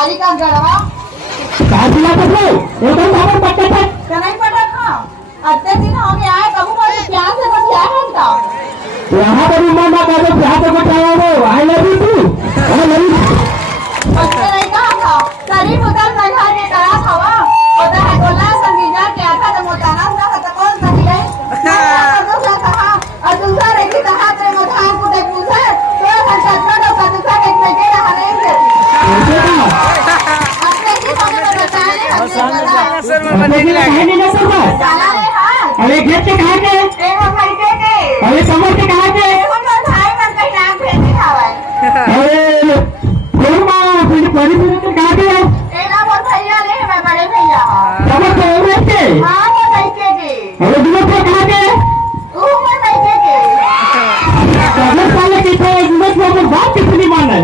काली का गड़वा काजीला कसलो एकदम भावर पट्टा था नहीं पता था अत्ते दिन हो गया है कबू को प्यार से बस क्या करता यहाँ पर मामा का जो प्यार से बताया वो I love you too I love you बच्चे नहीं कहा था शरीफ उधर नजर के करा था उधर है गोला संगीता क्या था तो मोताना था तो कौन सही है दूसरा कहा और दूसरा रही तो हाथ में मोतान को देख पूछे तो घंटा छोड़ो का दूसरा देख नहीं रहा नहीं अपने की सामने बताने अरे घेर के कहा के अरे समझ के कहा के अरे फिर परी फिर के कहा के समझ के और के अरे दूर पे कहा के अगर साले के थे दूर पे वो बात कितनी मान है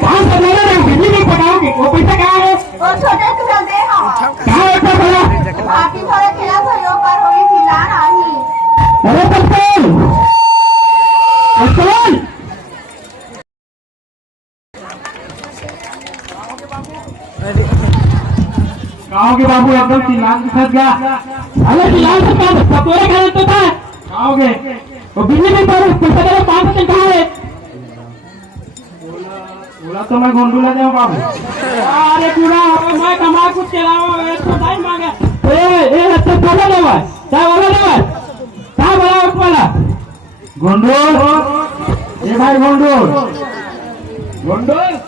वहाँ से मेरे ने बिजली नहीं पटाओगे वो पैसा कहाँ है कहाँ है बोला अरे सरपंच सरपंच कहोगे बाबू एकदम चिल्लान के साथ गया अरे चिल्लान से क्या पकोड़े खाने तो था कहोगे वो बिजली नहीं पड़ पैसा दे 5% कहाँ है बोला तो मैं गोंडूला जाऊँ बाबू अरे पूरा मैं कमा कुछ चलाओ तो टाइम मांगे ए अच्छा बोला लेवा क्या बोला लेवा क्या बोला उस वाला गोंडूर ये भाई गोंडूर गोंडूर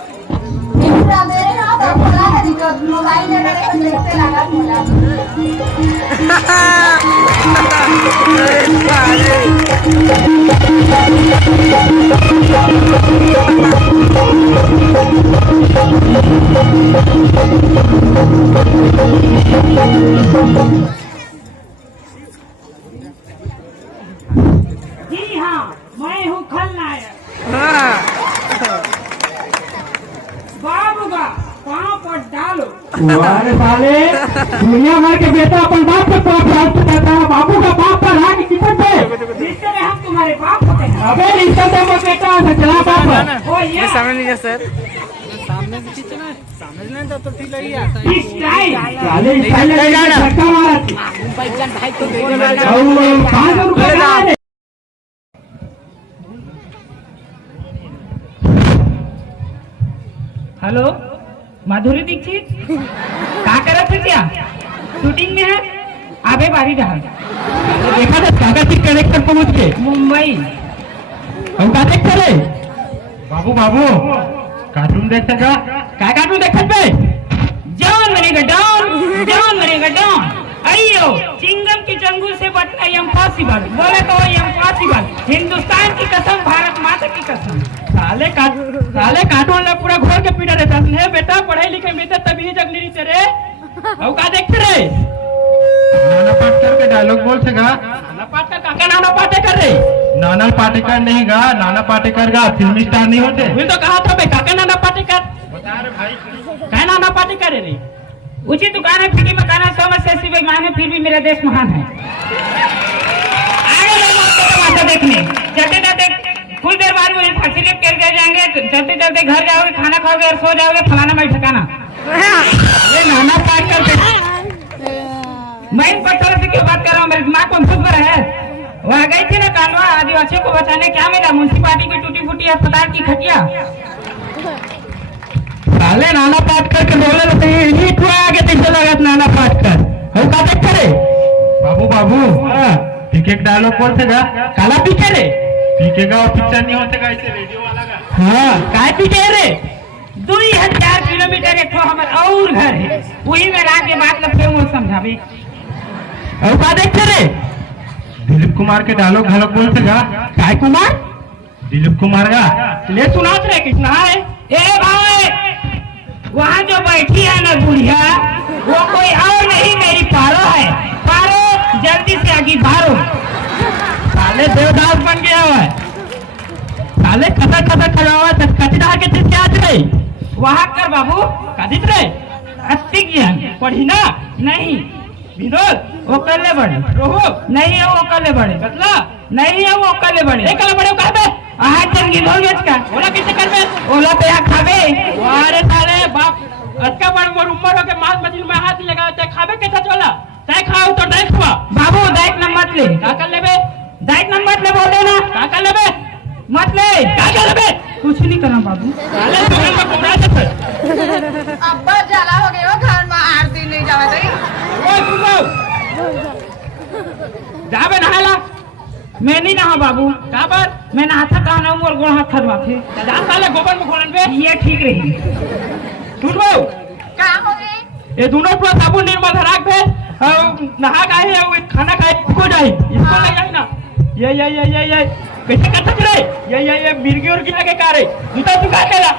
जी हाँ मैं हूँ खलनायक बाबू का पाँव पर डालो अरे साले दुनिया भर के बेटा अपन बाप के पाप राज करता है बाबू का बाप पर हाथ कितने पे रिश्ते में हम तुम्हारे बाप होते हैं अबे रिश्ता तो मत बेटा चला बाप ओ ये सामने नहीं सर सामने से खींचो ना सामने नहीं तो ठीक लगेगा स्टाइल साले साले धक्का मारा भाई जान भाई तो और 500 रुपए हेलो माधुरी दीक्षित क्या करत है क्या शूटिंग में है आबे बारी रहा देखा था काका की कैरेक्टर पहुंच के मुंबई हम का देख चले बाबू बाबू कार्टून देख सका क्या कार्टून देख पे जॉन बनेगा डॉन जॉन बनेगा डॉन अयो चिंगम की चंगुल से बचना इम्पॉसिबल बोले तो इम्पॉसिबल हिंदुस्तान की कसम भारत माता की कसम साले कार्टून ला पूरा घोर के पीटा देता है बेटा पढ़ाई लिखे में तभी जग नहीं तेरे अब का देखते रे नाना पाटेकर के डायलॉग बोल सका नाना पाटेकर काका नाना पाटेकर रे नाना पाटेकर नहीं गा नाना पाटेकर गा फिल्मी स्टार नहीं होते मैं तो कहा था बे काका नाना पाटेकर बता रे भाई क्या नाना पाटेकर रे उचित दुकान है फिर में खाना समझ से बेईमान है फिर भी मेरा देश महान है आगे तमाशा देखने चलते चलते कुछ देर बाद मुझे फांसी लेके कर जाएंगे चलते चलते घर जाओगे खाना खाओगे और सो जाओगे फलाना मैं ठिकाना ये नाना पाटेकर मैं इन पत्थरों से क्यों बात कर रहा हूँ मेरे दिमाग कंफ्यूज पर है वहाँ गई थी ना कानवा आदिवासियों को बचाने क्या मिला म्यूनसिपालिटी की टूटी फूटी अस्पताल की खटिया साले नाना पाटेकर के बोले तो नीट हुआ आगे पीछे लगा नाना पाटेकर हम का देख करे बाबू बाबू पीके डायलॉग बोल सका काला पीके रे पीके का पिक्चर नहीं होते का ऐसे रेडियो वाला का हाँ काय पीके रे 2000 किलोमीटर एक हमारे और घर है वही में रात के बात लगते हुए समझावी और का देखते रे दिलीप कुमार के डायलॉग बोल सका काय कुमार दिलीप कुमार का ले सुनात रे कितना है ए भाई वहाँ जो बैठी है ना बुढ़िया वो कोई और नहीं मेरी पारो है पारो जल्दी से आगे बारो साले देवदास बन गया हुआ है साले खतर खड़ा हुआ है कचरा के चीज क्या रही वहाँ कर बाबू कादित रे अस्तिक ज्ञान पढ़ी ना नहीं विनोद वो कले बड़े रोहू नहीं है वो कले बड़े बतला नहीं है वो कले बड़े एक कले बड़े कहाँ पे आज की धोल बेच का ओला कैसे करबे ओला पे खाबे अरे साले बाप अटका बड़ मोर उम्र हो के मांस मछली में हाथ लगा ते खाबे कैसा चला तय खाओ तो तय खवा बाबू दाइक न मत ले का कर लेबे दाइक न मत ले बोल देना का कर लेबे मत ले का कर लेबे कुछ नहीं करना बाबू साले घर में घुमरा दे अब्बा जाला हो गयो घर में आरती नहीं जावे तई ओए सुनो जाबे नहाला मैं नहीं नहा बाबू का बात मैं नहाता कहा ना मोर गोड़ हाथ खरवा थे जा साले गोबर में घोलन बे ये ठीक रही सुन बो का हो गई ये दोनों पूरा साबुन निर्मा धराक बे नहा का है वो खाना खाए को जाए इसको ले जाए ना ये कैसे करता चले ये मिर्गी और गिला के कारे जूता तू का केला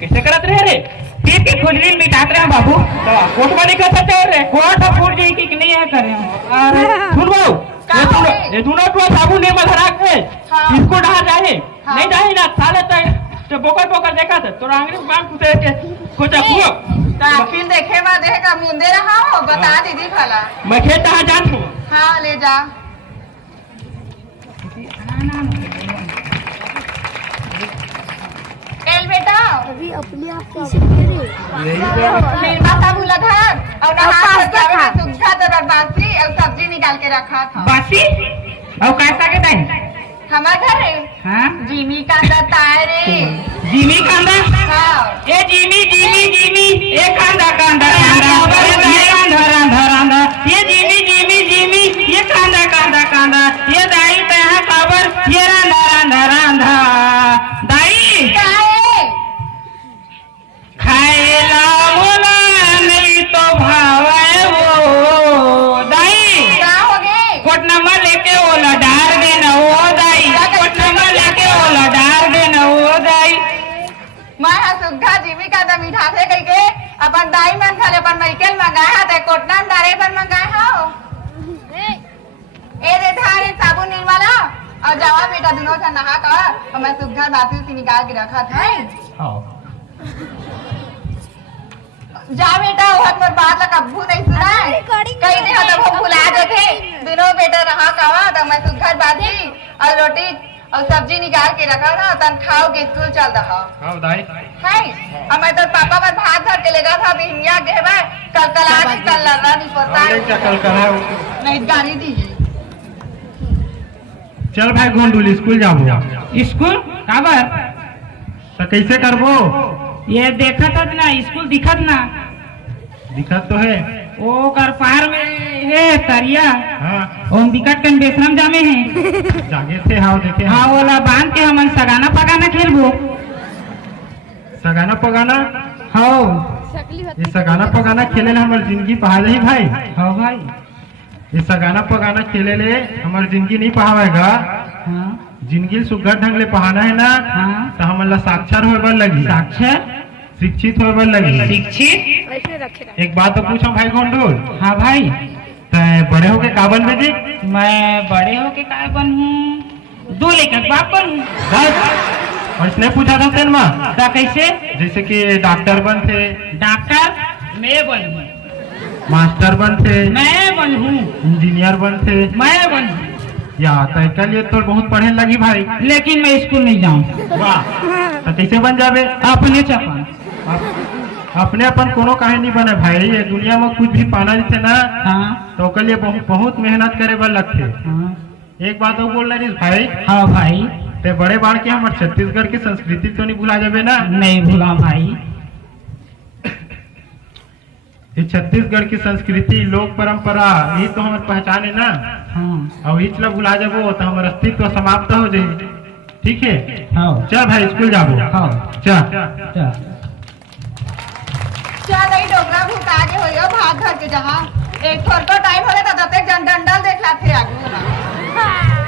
कैसे करत रहे रे पीठ की खुजली मिटात रहे बाबू तो कोट वाली का सच्चा रे कोट फूट जी की नहीं है करे अरे सुन बो ये दोनों पूरा साबुन निर्मा धराक है इसको नहा जाए नहीं जाए ना साले तो बोकर देखा था तो आंगली बांध कुते के कोचा कुओ फिर देखे में देखेगा मुंदे रहा हो बता दीदी भला मैं खेत कहाँ जान हूँ हाँ ले जा एल बेटा अभी अपने आप कैसे गिरे मेरी माता भूला था और नहा कर सुखा तो बासी और सब्जी निकाल के रखा था बासी और कैसा के दाई हमारे घर है हाँ जीमी का तारे जीमी कांदा हाँ ए जीमी जीमी जीमी ए कांदा कांदा कांदा ये कांदा रांधा रांधा ये जीमी जीमी जीमी ये कांदा कांदा कांदा ये दाई तहा काबर ये रांधा रांधा रांधा दाई खाएला बोला नहीं तो भावे वो दाई क्या हो गए कोट नंबर लेके ओला डार देना वो दाई कोट नंबर लेके ओला डार देना वो दाई मैं सुग्घा जीवी का तो मीठा थे कही के अपन दाई मन खाले अपन माइकल मंगाया है ते कोटनाम डारे पर मंगाया हो ए रे धारे साबुन निर्मला और जावा बेटा दोनों था नहा का और मैं सुग्घा बाती से निकाल के रखा था जा बेटा वो मोर बात ला कब्बू नहीं सुना कई दिन तो वो भुला देखे दिनों बेटा रहा कावा तो मैं सुग्घा बाती और रोटी और सब्जी निकाल के रखा था तन खाओ के स्कूल चल रहा हाँ दाई है और मैं तो पापा पर भात भर के लेगा था बिहिया गेबे कल आज कल लड़ा नहीं पड़ता क्या कल करा नहीं गाड़ी दी चल भाई गोंडुल स्कूल जाबो स्कूल काबर तो कैसे करबो ये देखत ना स्कूल दिखत ना दिक्कत तो है ओ कर पार में है तरिया हाँ ओम विकट कन बेसरम जामे है जागे थे हाँ देखे हाँ वाला बांध के हमन सगाना पकाना खेलबो सगाना पगाना हाँ ये सगाना पगाना खेले ले हमार जिंदगी पहा रही भाई हाँ भाई ये सगाना पगाना खेले ले हमार जिंदगी नहीं पहावेगा हाँ जिंदगी सुघर ढंग ले पहाना है ना हाँ तो हमन ला साक्षर होए बर लगी साक्षर शिक्षित होए बर लगी शिक्षित एक बात तो पूछो भाई गोंडुल हाँ भाई तय बड़े होके का बनबे जी मैं बड़े होके काय बनूं दो लेकर बाप बनूं बस और इसने पूछा था तेन माँ का कैसे जैसे कि डॉक्टर बनते डॉक्टर मैं बनूं मास्टर बनते मैं बनूं इंजीनियर बनते मैं बनूं या तय के लिए तो बहुत पढ़े लगी भाई लेकिन मैं स्कूल नहीं जाऊं वाह तो कैसे बन जाबे अपने चपन अपने अपन कोनो काहे नहीं बने भाई ये दुनिया में कुछ भी पाना जैसे ना हाँ तो के लिए बहुत मेहनत करे बर लगते हाँ एक बात और बोल रही भाई हाँ भाई ते बड़े बाढ़ के हमारे छत्तीसगढ़ की संस्कृति तो नहीं भुला जाबे ना नहीं भूला भाई ये छत्तीसगढ़ की संस्कृति लोक परंपरा यही तो हमारे पहचान है ना हाँ और इचला भुला जाबो तो हमारा अस्तित्व समाप्त हो जाए ठीक है हाँ चल भाई स्कूल जाबो हाँ चल चल नहीं डोगरा भूख आगे होइयो भात भर के जहाँ एक थोड़ा टाइम हो गया तो तब तक जन डंडल देख लाते आगे